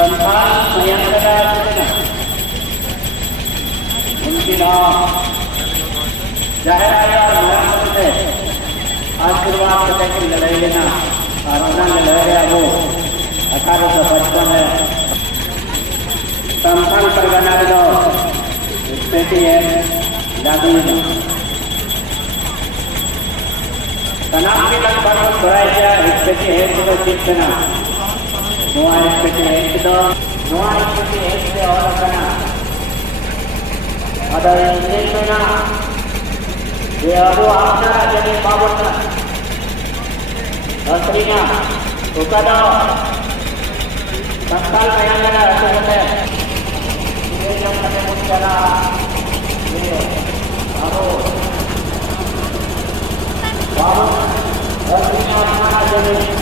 संतान yang उनकी नाम जाहिर आया और मरम्मत से आशीर्वाद करने की लड़ाई लेना और उन्होंने लड़ाया वो 1855 में संतान परगना जो स्थिति है लागू तनाव के लगभग बढ़ाया स्थिति है तो शिक्षण semua SPT orang kena ada yang ingin kena dia abu apna jadi babotna aslinya suka dah takal kayak ada sesuatu ini yang kena bicara ini abu babot aslinya apna jadi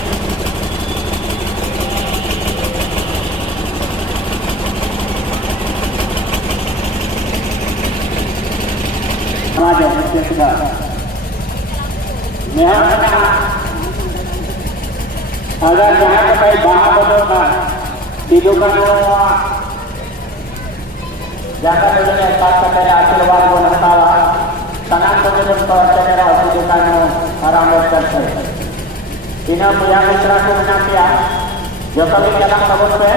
समाज है अगर जहाँ पे भाई बाहर बदलना दीदों का जाकर बदलने साथ का तेरे आशीर्वाद को नस्ता हुआ सनातन को जब तो तेरे औषधि का आराम करते इन्हें पूजा मिश्रा को बना किया जो कभी कदम सबूत पे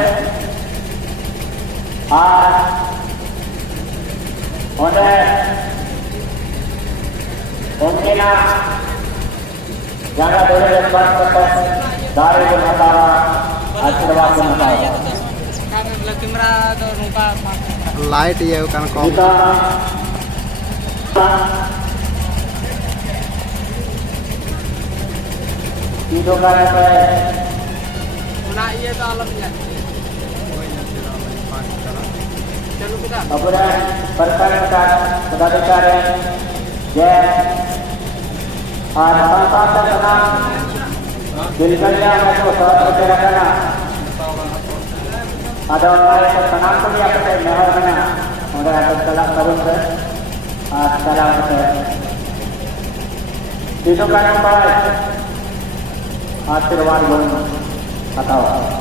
उन्हें mungkin jangan boleh lepas dari penatawa आशीर्वाद penatawa लाइट ये kan kau hidup kan apa nah iya itu alamnya kemudian perkara padacara जय आज संसार का दिलकल्या में तो सहज से रखना ada orang yang tenang pun dia pakai mehar mana orang yang salah terus salah itu kan apa आशीर्वाद बोल बताओ